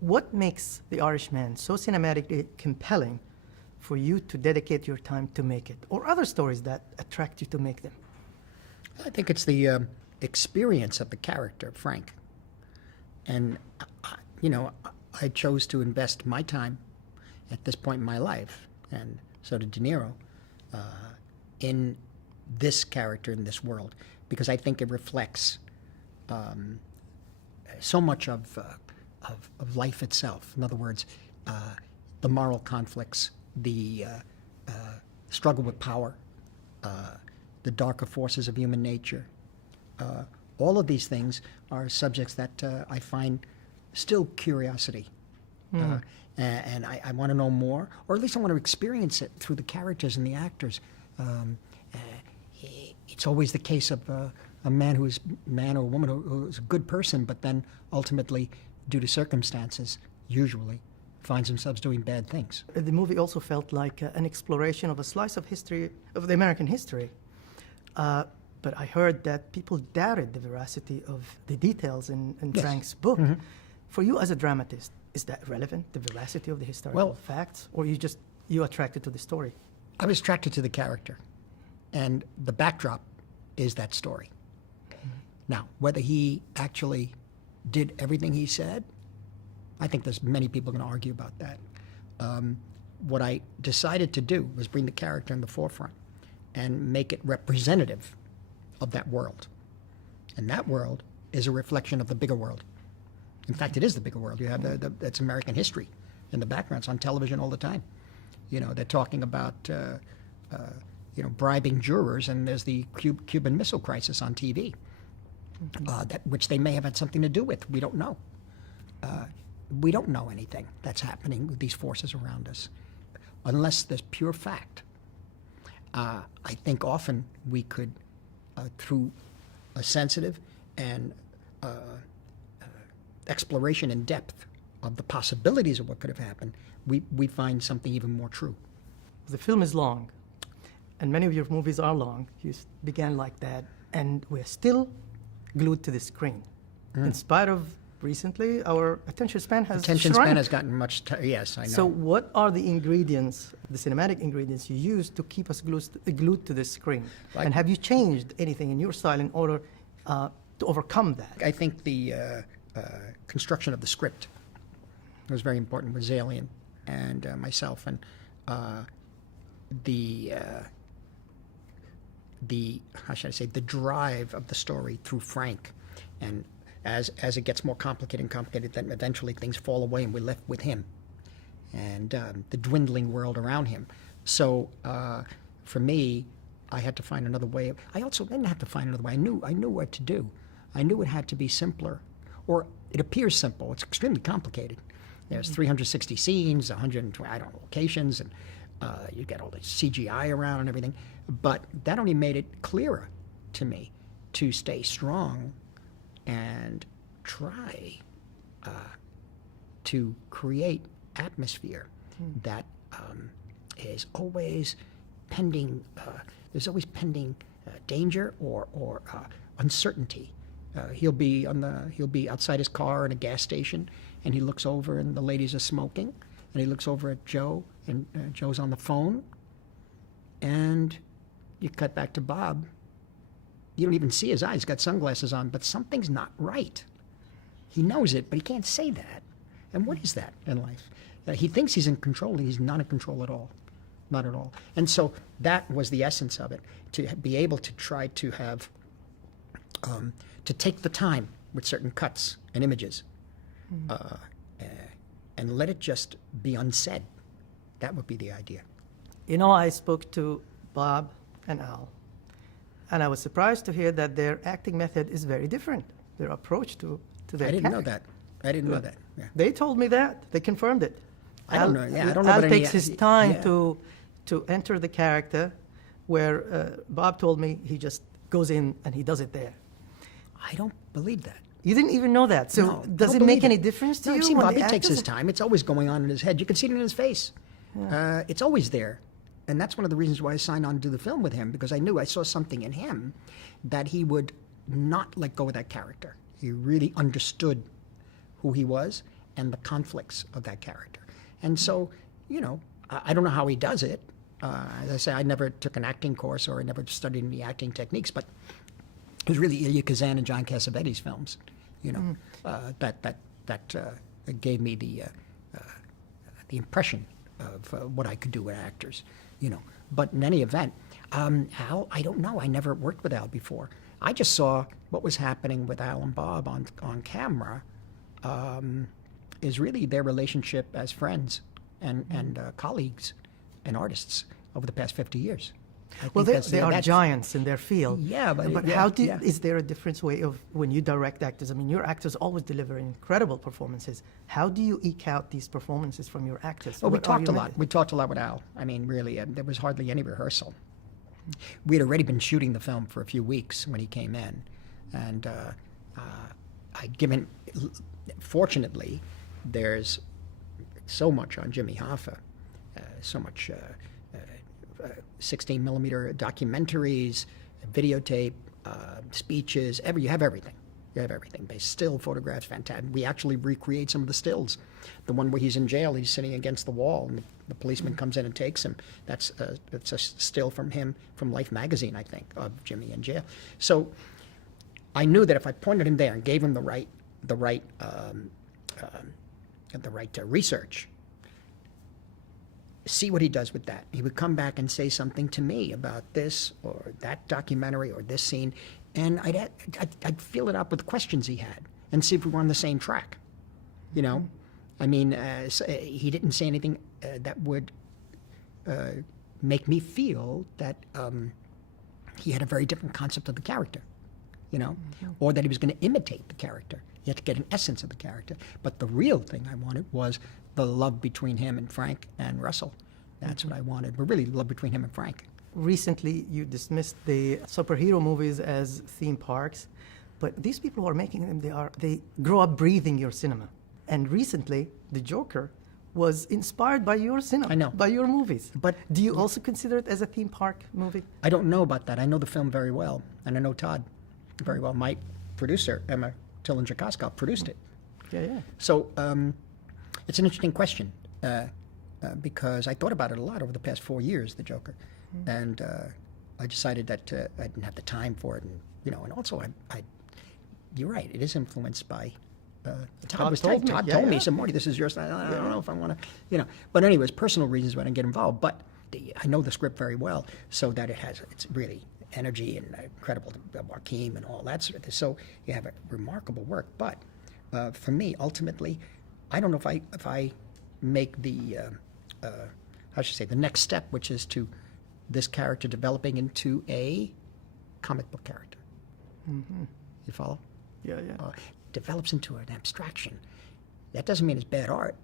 What makes The Irishman so cinematically compelling for you to dedicate your time to make it, or other stories that attract you to make them? I think it's the experience of the character, Frank. And, I chose to invest my time at this point in my life, and so did De Niro, in this character, in this world, because I think it reflects so much of life itself. In other words, the moral conflicts, the struggle with power, the darker forces of human nature. All of these things are subjects that I find still curiosity. And I want to know more, or at least I want to experience it through the characters and the actors. It's always the case of a man or a woman who is a good person, but then ultimately, due to circumstances, usually, finds themselves doing bad things. The movie also felt like an exploration of a slice of history, of the American history. But I heard that people doubted the veracity of the details in Yes. Frank's book. For you as a dramatist, is that relevant, the veracity of the historical facts, or you attracted to the story? I was attracted to the character, and the backdrop is that story. Now, whether he actually did everything he said, I think there's many people going to argue about that. What I decided to do was bring the character in the forefront and make it representative of that world. And that world is a reflection of the bigger world. In fact, it is the bigger world. You have that's American history in the background. It's on television all the time. They're talking about bribing jurors, and there's the Cuban Missile Crisis on TV, which they may have had something to do with. We don't know. We don't know anything that's happening with these forces around us, unless there's pure fact. I think often we could, through a sensitive and exploration in depth of the possibilities of what could have happened, we find something even more true. The film is long, and many of your movies are long. You began like that, and we're still glued to the screen. In spite of recently, our attention span has shrunk. Has gotten much, yes, I know. So what are the ingredients, the cinematic ingredients you use to keep us glued to the screen? And have you changed anything in your style in order to overcome that? I think the construction of the script was very important with Zalian and myself, and the how should I say, the drive of the story through Frank. And as it gets more complicated, then eventually things fall away and we're left with him and the dwindling world around him. So for me, I had to find another way. I also didn't have to find another way. I knew what to do. I knew it had to be simpler, or it appears simple. It's extremely complicated. There's 360 scenes, 120 locations, and you get all the CGI around and everything. But that only made it clearer to me to stay strong and try to create atmosphere that is always pending. There's always pending danger or uncertainty. He'll be outside his car in a gas station, and he looks over, and the ladies are smoking, and he looks over at Joe, and Joe's on the phone, and you cut back to Bob. You don't even see his eyes. He's got sunglasses on, but something's not right. He knows it, but he can't say that. And what is that in life? He thinks he's in control, and he's not in control at all. Not at all. And so that was the essence of it, to be able to try to have, to take the time with certain cuts and images and let it just be unsaid. That would be the idea. I spoke to Bob and Al, and I was surprised to hear that their acting method is very different, their approach to their I didn't character. know that. I didn't know that. Yeah. They told me that. They confirmed it. I don't know. Yeah, I don't know. Al about takes his time yeah. to enter the character, where Bob told me he just goes in and he does it there. I don't believe that. You didn't even know that. So No, does I it don't make believe any it. difference to No, you? I've seen when Bob. the He takes his actors- time. It's always going on in his head. You can see it in his face. Yeah. It's always there. And that's one of the reasons why I signed on to do the film with him, because I knew I saw something in him that he would not let go of that character. He really understood who he was, and the conflicts of that character. And so, you know, I don't know how he does it. As I say, I never took an acting course or I never studied any acting techniques, but it was really Elia Kazan and John Cassavetes' films, you know, that gave me the impression of what I could do with actors, you know. But in any event, Al, I don't know. I never worked with Al before. I just saw what was happening with Al and Bob on camera is really their relationship as friends and colleagues and artists over the past 50 years. Well, they are giants in their field. Yeah, but how is there a different way of when you direct actors? I mean, your actors always deliver incredible performances. How do you eke out these performances from your actors? Well, we talked a lot. We talked a lot with Al. I mean, really, there was hardly any rehearsal. We had already been shooting the film for a few weeks when he came in, and I'd given. Fortunately, there's so much on Jimmy Hoffa, so much 16 millimeter documentaries, videotape, speeches. You have everything. You have everything. Still photographs, fantastic. We actually recreate some of the stills. The one where he's in jail, he's sitting against the wall, and the policeman comes in and takes him. That's a still from him from Life magazine, I think, of Jimmy in jail. So I knew that if I pointed him there and gave him the right research, see what he does with that. He would come back and say something to me about this or that documentary or this scene, and I'd feel it out with the questions he had and see if we were on the same track. You know, I mean, he didn't say anything that would make me feel that he had a very different concept of the character, you know, or that he was going to imitate the character. You had to get an essence of the character. But the real thing I wanted was the love between him and Frank and Russell. That's what I wanted. But really, love between him and Frank. Recently, you dismissed the superhero movies as theme parks, but these people who are making them, they grow up breathing your cinema. And recently, The Joker was inspired by your cinema, I know. by your movies. But do you also consider it as a theme park movie? I don't know about that. I know the film very well, and I know Todd very well. My producer, Emma Tillinger-Koskow, produced it. Yeah. So it's an interesting question because I thought about it a lot over the past 4 years, The Joker, and I decided that I didn't have the time for it, and you know, and also you're right, it is influenced by. Todd told me, so Marty, this is yours. I don't know if I want to, you know. But anyways, personal reasons why I didn't get involved. But I know the script very well, so that it's really energy and incredible Joaquin and all that sort of thing. So you have a remarkable work. But for me, ultimately, I don't know if I make the the next step, which is to this character developing into a comic book character. You follow? Yeah. Develops into an abstraction. That doesn't mean it's bad art.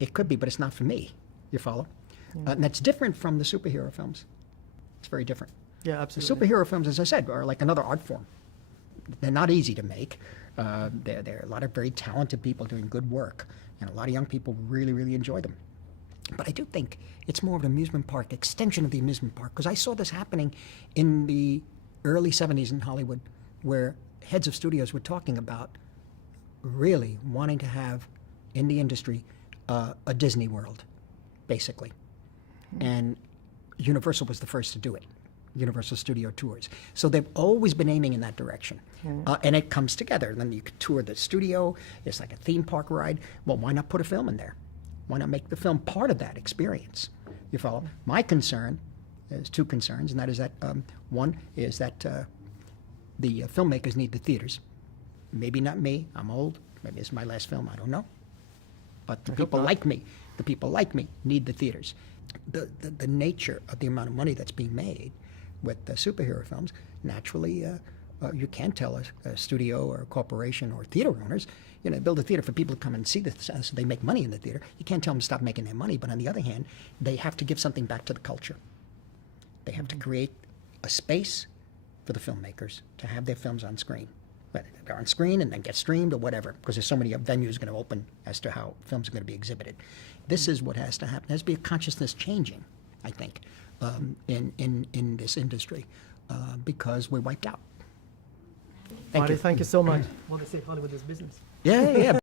It could be, but it's not for me. You follow? And that's different from the superhero films. It's very different. Yeah, absolutely. The superhero films, as I said, are like another art form. They're not easy to make. There are a lot of very talented people doing good work, and a lot of young people really, really enjoy them. But I do think it's more of an amusement park, extension of the amusement park, because I saw this happening in the early 70s in Hollywood, where heads of studios were talking about really wanting to have in the industry a Disney World, basically. And Universal was the first to do it, Universal Studio Tours. So they've always been aiming in that direction. And it comes together. And then you could tour the studio. It's like a theme park ride. Well, why not put a film in there? Why not make the film part of that experience? You follow? My concern, there's two concerns, and that is that one is that the filmmakers need the theaters. Maybe not me. I'm old. Maybe it's my last film. I don't know. But the people like me need the theaters. The nature of the amount of money that's being made with the superhero films, naturally, you can tell a studio or a corporation or theater owners, you know, build a theater for people to come and see this, so they make money in the theater. You can't tell them to stop making their money. But on the other hand, they have to give something back to the culture. They have to create a space for the filmmakers to have their films on screen. Whether they're on screen and then get streamed or whatever, because there's so many venues going to open as to how films are going to be exhibited. This is what has to happen. There has to be a consciousness changing, I think, in this industry, because we're wiped out. Marty, thank you so much. Well, they say Hollywood is business. Yeah.